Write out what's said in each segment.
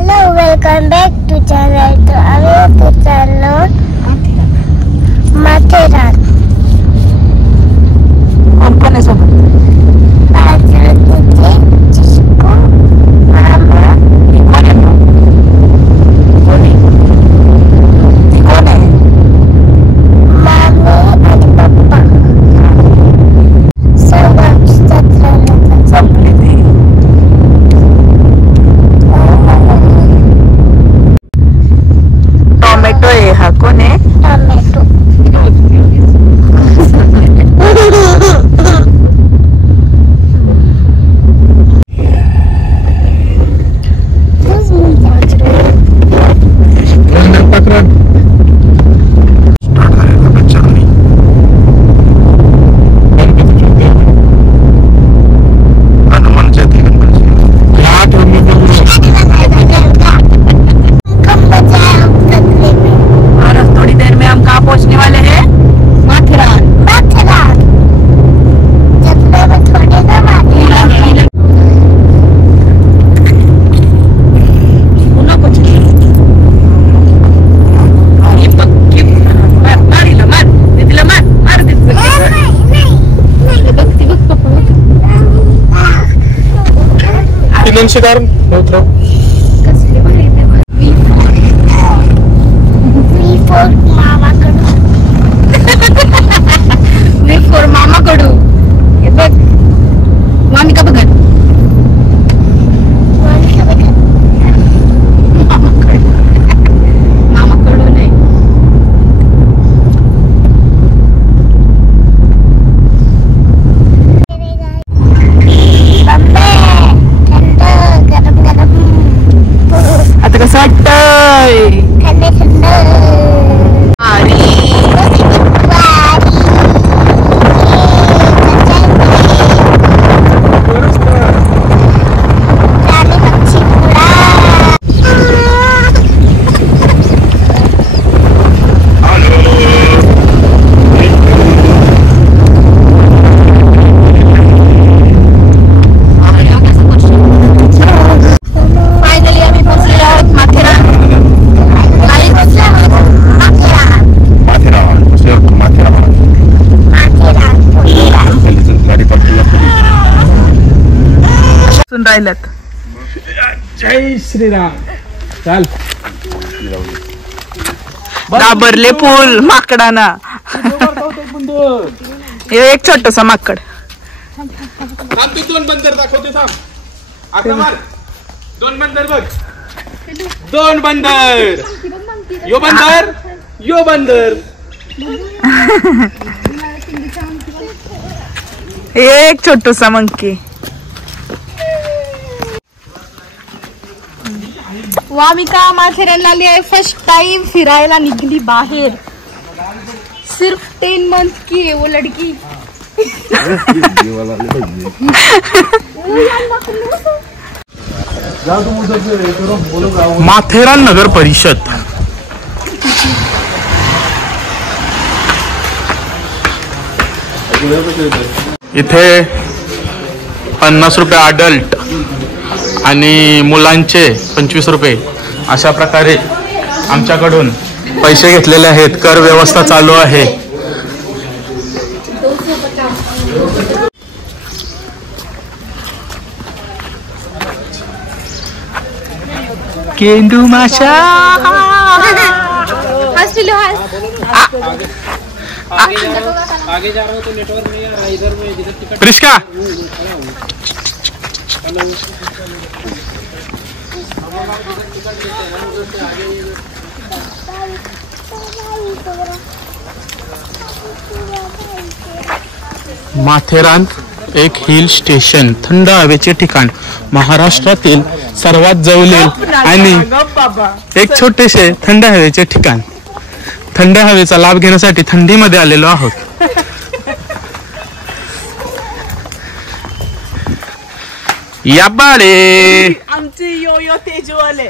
Hello, welcome back to channel. To our channel Matheran. कौन है सब? जिसको मामा कौन है? मामी और पापा सब टोमॅटो आहे हा. कोण आहे? टोमॅटो. शिकार नव्हतं मामाकडू हे बघ. मामिका बघ. मामाकडू नाही. आता कसं वाटतंय? राहिल्यात. जय श्रीराम. चाल दाबरले पूल माकडाना. हे एक छोटसा माकड. दोन बंदर दाखवते थांब. आता मार. दोन बंदर बघ. दोन बंदर. यो बंदर यो बंदर. एक छोटसा मंकी. वामिका माथेरानला आली आहे. फर्स्ट टाइम फिरायला निघली बाहेर. सिर्फ 10 मंथ की है वो लड़की. माथेरान नगर परिषद. इथे 50 रुपये अडल्ट आणि मुलांचे 25 रुपये अशा प्रकारे आमच्याकडून पैसे घेतलेले आहेत. कर व्यवस्था चालू आहे. केंदू माशा. आगे जा रहा हूँ तो नेटवर्क नहीं आ रहा इधर में जिधर टिकट. प्रिस्का माथेरान एक हिल स्टेशन, थंड हवेचे ठिकाण, महाराष्ट्रातील सर्वात जवळील आणि एक छोटेसे थंड हवेचे ठिकाण. थंड हवेचा लाभ घेण्यासाठी थंडीमध्ये आलेलो आहोत. या बाळे आमचे यो तेजवाले.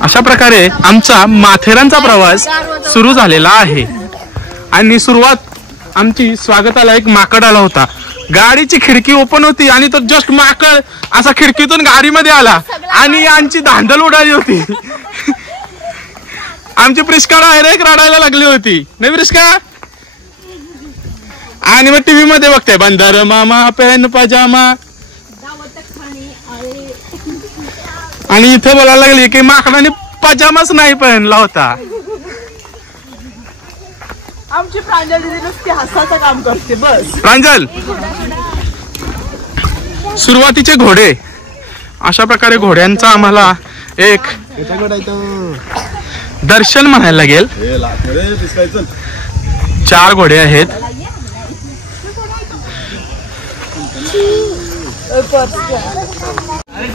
अशा प्रकारे आमचा माथेरानचा प्रवास सुरू झालेला आहे. आणि सुरुवात आमची स्वागताला एक माकड आला होता. गाडीची खिडकी ओपन होती आणि तो जस्ट माकड असा खिडकीतून गाडीमध्ये आला आणि आमची धांदल उडाली होती. आमची प्रिस्का डायरेक्ट रडायला लागली होती नाही प्रिस्का. आणि मग टीव्ही मध्ये बघते बंदर मामा पॅन पजामा आणि इथे बोलायला लागली की माकडाने पजामाच नाही पहनला होता. आमची प्रांजल दिदी नुसती हसाचं काम करते बस. प्रांजल सुरुवातीचे घोडे अशा प्रकारे घोड्यांचा आम्हाला एक दर्शन म्हणायला लागेल. 4 घोडे आहेत.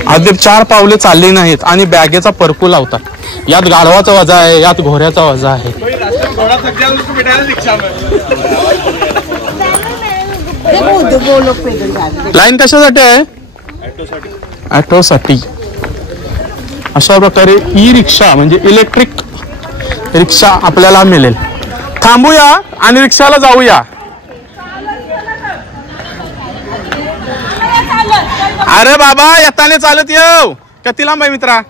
अद्याप 4 पावले चालली नाहीत आणि बॅगेचा परकू लावतात. यात गाढवाचा वजा आहे, यात घोड्याचा वजा आहे. लाईन कशासाठी आहे? ऑटोसाठी. अशा प्रकारे ई रिक्षा म्हणजे इलेक्ट्रिक रिक्षा आपल्याला मिळेल. थांबूया आणि रिक्षाला जाऊया. अरे बाबा येताने चालत येऊ का तिला बाई मित्रा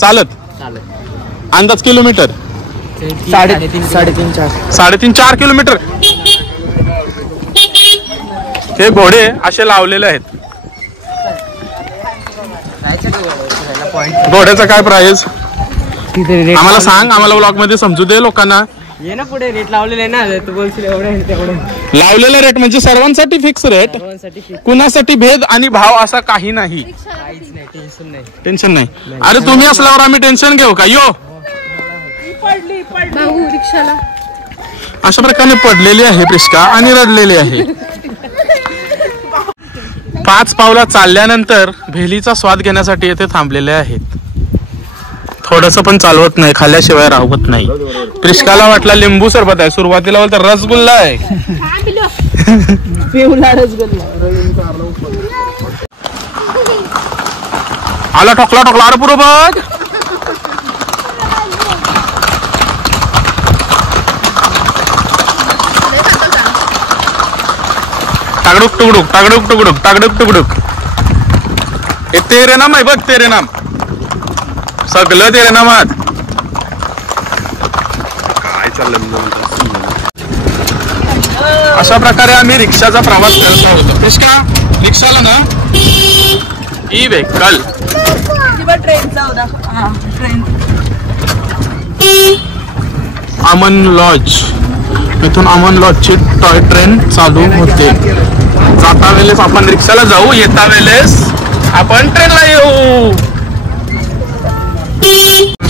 चालत अंदाज किलोमीटर 3.5-4 किलोमीटर. हे घोडे असे लावलेले आहेत. घोड्याचं काय प्राइस आम्हाला सांग, आम्हाला ब्लॉग मध्ये समजू दे लोकांना. ये ना पुढे रेट लावलेले ना तू बोलशील एवढे लावलेले रेट म्हणजे सर्वांसाठी फिक्स रेट, कुणासाठी भेद आणि भाव असा काही नाही. टेन्शन नाही. अरे तुम्ही असल्यावर आम्ही टेन्शन घेऊ का? यो रिक्षाला अशा प्रकारे पडलेली आहे प्रिस्का आणि रडलेली आहे. 5 पावला चालल्यानंतर भेलीचा स्वाद घेण्यासाठी येथे थांबलेले आहेत. थोडस पण चालवत नाही, खाल्ल्याशिवाय राहत नाही. प्रिस्काला वाटला लिंबू सरबत आहे, सुरुवातीला बोलता रसगुल्ला आहे. आला ठोकला अरे पुरं बघ. टाकडुक टुकडुक टाकडुक टुकडुक टाकडुक टुकडुक. हे तेरे नाम आहे बघ, तेरे नाम सगळं तेरे नामात. काय चाललंय अशा प्रकारे आम्ही रिक्षाचा प्रवास करत होतो. प्रिस्का रिक्षाला ना ई व्हेकल ट्रेनचा होता. अमन लॉज, इथून अमन लॉजची टॉय ट्रेन चालू होते. जाता वेळेस आपण रिक्षाला जाऊ, येता वेळेस आपण ट्रेनला येऊ.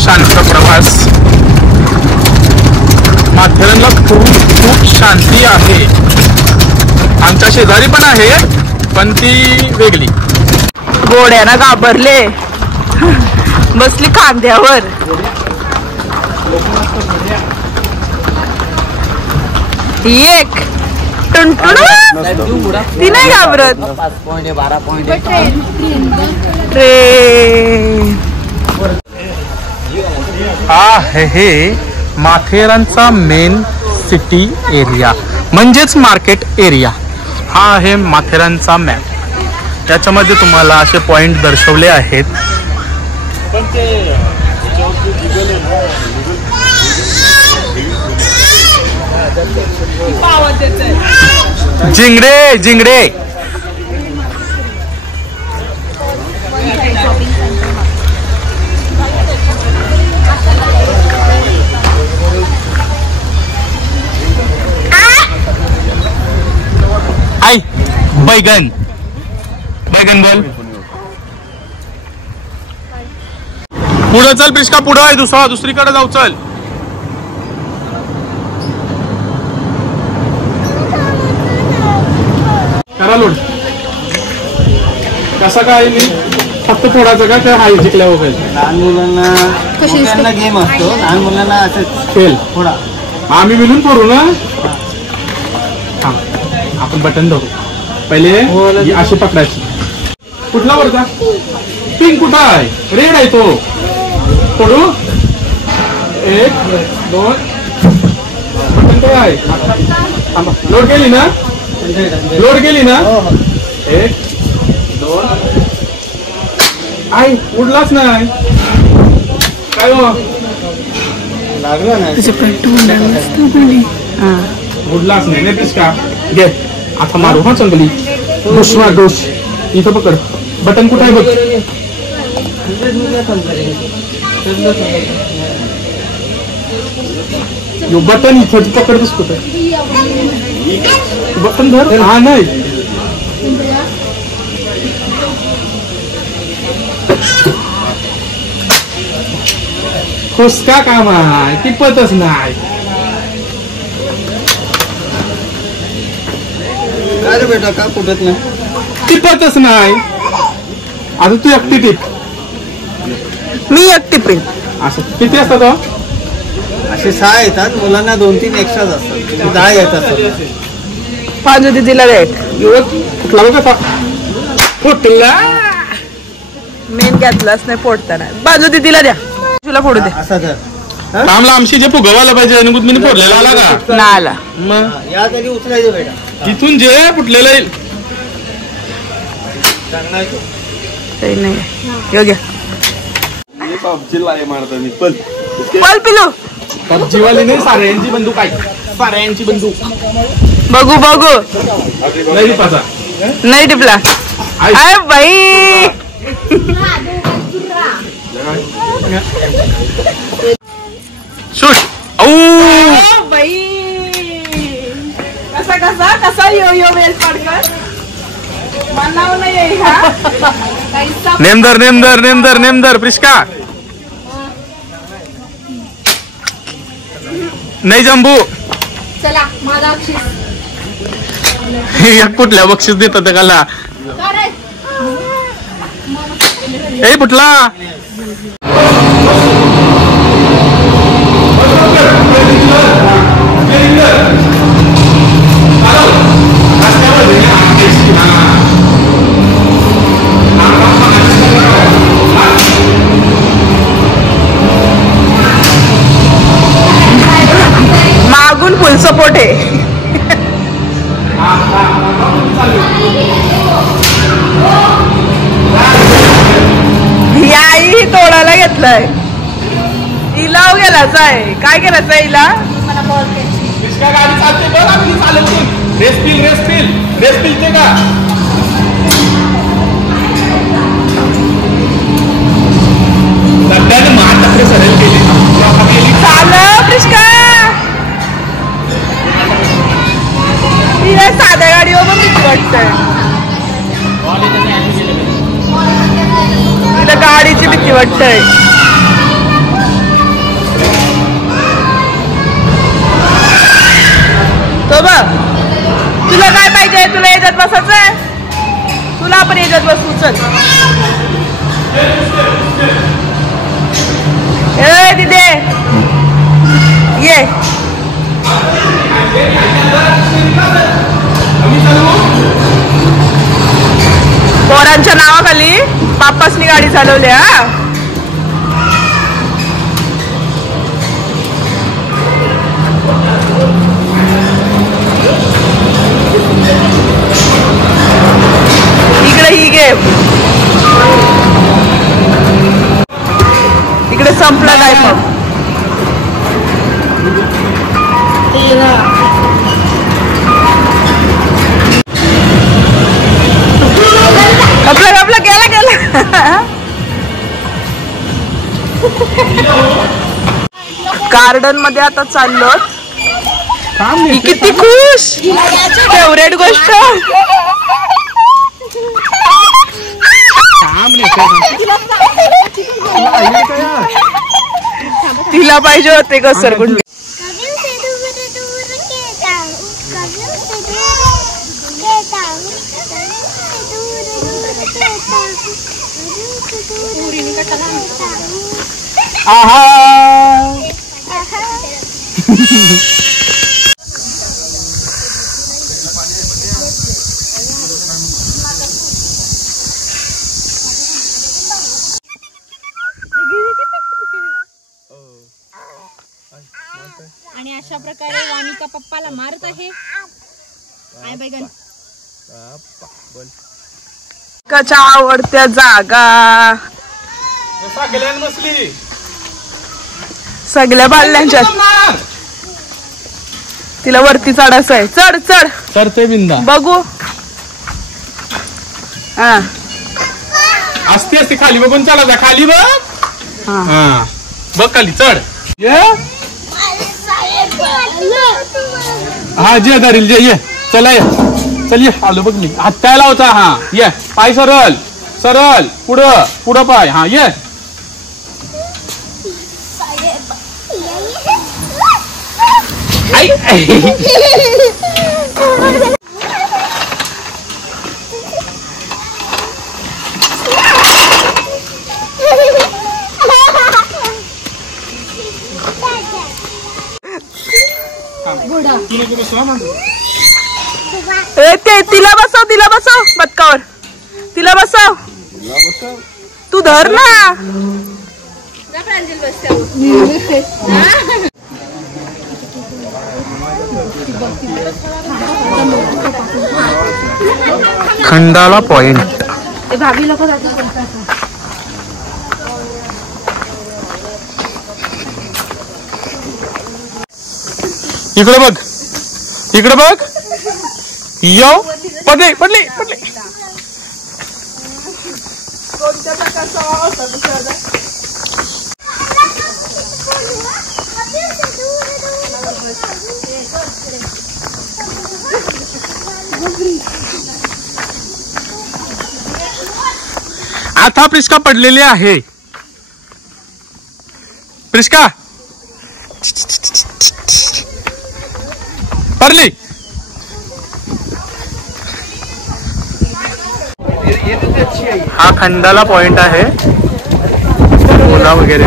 शांत प्रवास. माथेरानला खूप शांती आहे. आमच्या शेजारी पण आहे पण ती वेगळी. घोड्यानं घाबरले, बसली खांद्यावर. ती एक टुनटुन ती नाही घाबरत. 5.12 पॉइंट ट्रेन. हा हे माथेरानचा मेन सिटी एरिया म्हणजेच मार्केट एरिया. हा आहे माथेरानचा मॅप. त्याच्यामध्ये तुम्हाला असे पॉइंट दर्शवले आहेत. जिंगडे जिंगडे आई बैगन बैगन बोल. पुढे चल प्रिस्का, पुढे आहे दुसरीकडे जाऊ. चल करा लोड. कसा काय फक्त फोडायचं का काय हाय जिंकल्या वगैरे? लहान मुलांना गेम असतो, लहान मुलांना असं खेळ थोडा आम्ही मिळून फोडू ना. आपण बटन धरू पहिले, अशी पकडायची. कुठला वरचा पिंक कुठं आहे? रेड आहे तो. फोडू 1 2 बटन काय आहे? लोड केली ना? लोड केली ना? 1 2 आई उडलाच नाही काय हो लागला नाही उडलाच नाही नाही का घे आता मारू हा चांगली डोश मार डोश इथं पकड बटन कुठं आहे बघ यो बटन इथं पकडतोस कुठं बटन धर हा नाही खुसका काम आहे टिपतच नाही काय रे बेटा का फुटत नाही टिपतच नाही आता तू एकटी टिप मी एकटी पेन असं किती असतात हो? असे 6 येतात मुलांना 2-3 एक्स्ट्राच असतात 10 येतात पांजू दिदीला रेट कुठला बघा फुटला मेन घातलाच नाही फोडताना बाजू दिदीला द्या तुला फोडू दे असा तर लांब लांबशी जे फुगवायला पाहिजे आणि गुदमीने फोडलेला आला का ना आला मग या तरी उचलायचं बेटा इथून जे फुटलेलं येईल चांगला आहे तो. काही नाही योग्य पल पिलू पबजीवाली नाही साऱ्यांची बंदूक आहे साऱ्यांची बंदूक बघू बघू नाही पाचा नाही टिपला अरे बाई शूट औ बाई कसा कसा कसा यो यो वेल पडकर मनाव नाही हा नेमदर प्रिस्का नाही जंबू चला माझा बक्षीस एक कुठल्या बक्षीस देतात त्याला ए फुटला मागून फुल सपोर्ट आहे ही आई तोडायला घेतलाय हिला गेलाच आहे काय केलाच आहे हिला प्रिस्का गाडी चालते बघ आपली चालवते रेस पिलते का सध्याने मान तक्रे सरेल केली चाल प्रिस्का हिला साध्या गाडीवर पण भीती वाटतंय हिला गाडीची भीती वाटतंय तो बघ तुला काय पाहिजे तुला याच्यात बसायचंय तुला आपण याच्यात बसू चल ए दिदे ये पोरांच्या नावाखाली पापासनी गाडी चालवली हा इकडे ही गे इकडे संपलं काय मग आपलं गेला गार्डन मध्ये आता चाललो किती खुश फेवरेट गोष्ट तिला पाहिजे होते घसरगुंडी आणि अशा प्रकारे वानिका पप्पाला मारत आहे आय बैगन. कच्या आवडत्या जागा सगळ्या बाल्यांच्या. तिला वरती चढायचं आहे. चढ चढ चढते बिंदा. बघू. हा असते असते खाली बघून चला जा. खाली बघ. हा बघ खाली चढ. हा जे धरील जे ये. चला ये. चल ये. आलो बघ मी. हात काय लावता. हा ये. पाय सरळ सरळ. पुढं पुढं पाय. हा ये. ते तिला बसव बदकावर. तिला बसव. तू धर ना. खंडाला पॉइंट. भाभी लोक इकडे बघ. इकडे बघ. यो पडले पडले पडले. आता प्रिस्का पडलेली आहे. प्रिस्का पडली. हा खंडाला पॉइंट आहे. ओला वगैरे.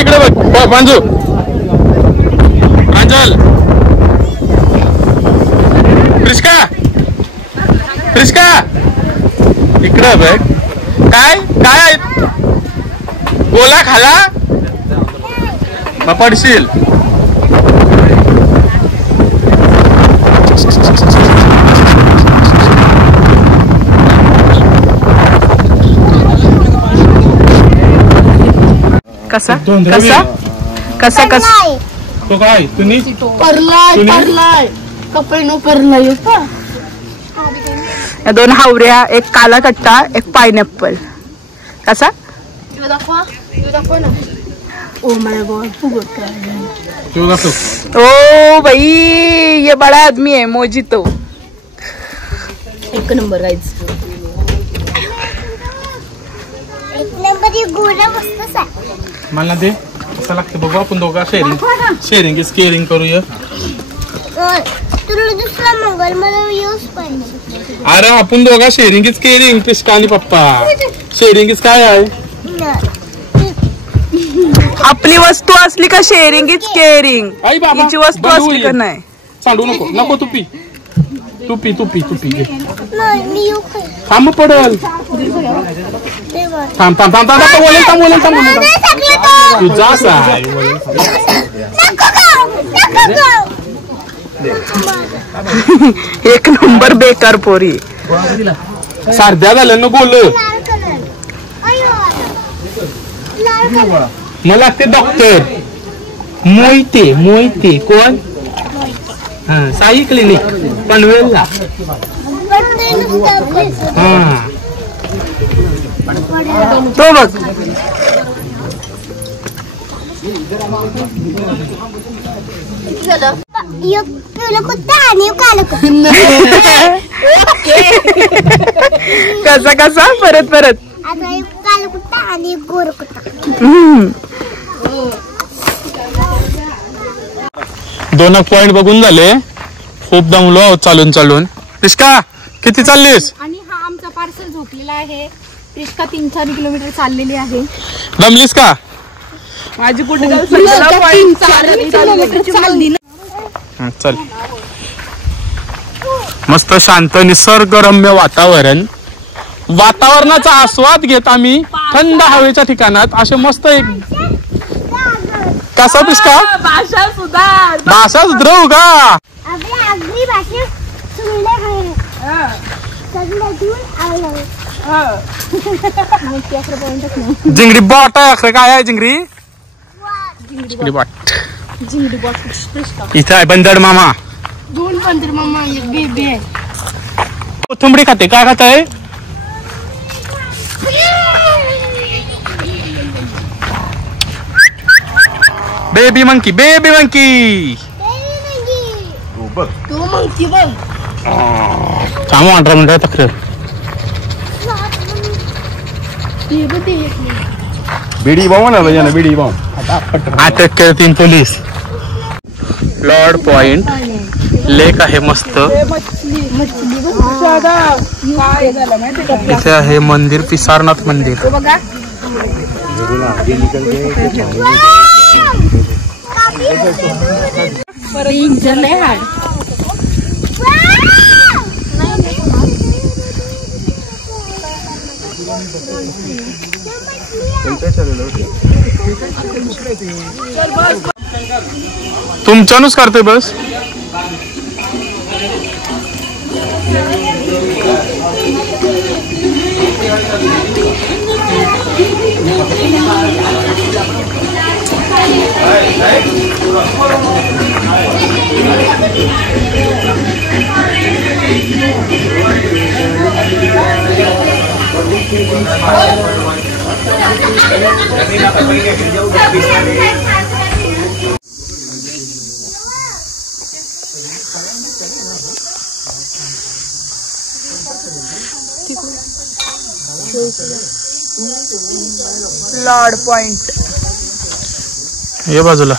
इकडे बघ प्रांजू. प्रांजल. प्रिस्का प्रिस्का इकडे बघ. काय काय गोला खाला मग पडशील. कसा कसा कसा कसा तो काय तुम्ही परलाय कपडे नो परलाय. या दोन हावऱ्या. एक काला कट्टा एक पायनॅपल. कसा. ओ माय गॉड ओ भाई ये बड़ा आदमी है. मोजितो एक नंबर गाइस. एक नंबर ये गोरा मस्तच आहे. मला दे. असं लागतं बघू. आपण दोघा शेअरिंग इज केअरिंग करूया. तुला दुसरा मंगल मला यूज पाहिजे. अरे आपण दोघा शेअरिंग इज केअरिंग. प्रिस्का आणि पप्पा शेअरिंग इज काय आहे. आपली वस्तू असली का शेअरिंग इज केअरिंग. आई बाबा हिची वस्तू असली का नाही. सांडू नको नको. तुपी तुपी तुपी तुपी घे. मी येऊ का? थांब पडल. ते बघ. थांब थांब थांब थांब. बोलेल तुझा आहे. एक नंबर बेकार पोरी. सारध्या झाल्या ना बोल. मला ते डॉक्टर मोहिते कोण. हा साई क्लिनिक पनवेलला. हा तो बघ. पिवळं कुत्ता आणि काळं कुत्ता. कसा कसा परत परत. आता एक काळं कुत्ता आणि एक गोर कुत्ता. दोन पॉइंट बघून झाले. खूप दमलो आहोत चालून चालून. प्रिस्का किती चाललीस. आणि हा आमचा पार्सल झोपलेला आहे. प्रिस्का 3-4 किलोमीटर चाललेली आहे. दमलीस का. माझी कुठे 3-4 किलोमीटर चालली ना. चल. मस्त शांत निसर्गरम्य वातावरणाचा आस्वाद घेत आम्ही थंड हवेच्या ठिकाणात असे मस्त एक कसा पिसका भाषा सुधार. भाषा सुधरवू का. आपल्या आगरी भाषेत सुंदर आहे. जिंगडी बॉट आहे अखरे काय आहे जिंगडी बॉट इथं आहे बंदर मामा. दोन बंदर मामा एक बेबी आहे. कोथिंबरी खाते काय खात आहे. बेबी मंकी तो मंकी बघ. सांगू 18 मिनिटं तक्रार. बीडी बाव ना भैया बीडी बाव. अटक करतील पोलीस. लॉर्ड पॉइंट लेक आहे मस्त. इथे आहे मंदिर पिसारनाथ मंदिर. तुमच्यानुच करते बस. लॉर्ड पॉइंट हे बाजूला.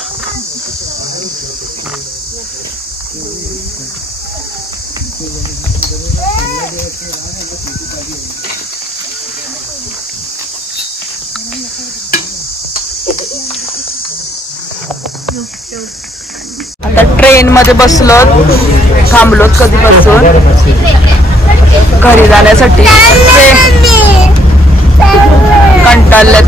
आता ट्रेन मध्ये बसलो थांबलो कधीपासून घरी जाण्यासाठी. कंटाळल्यात.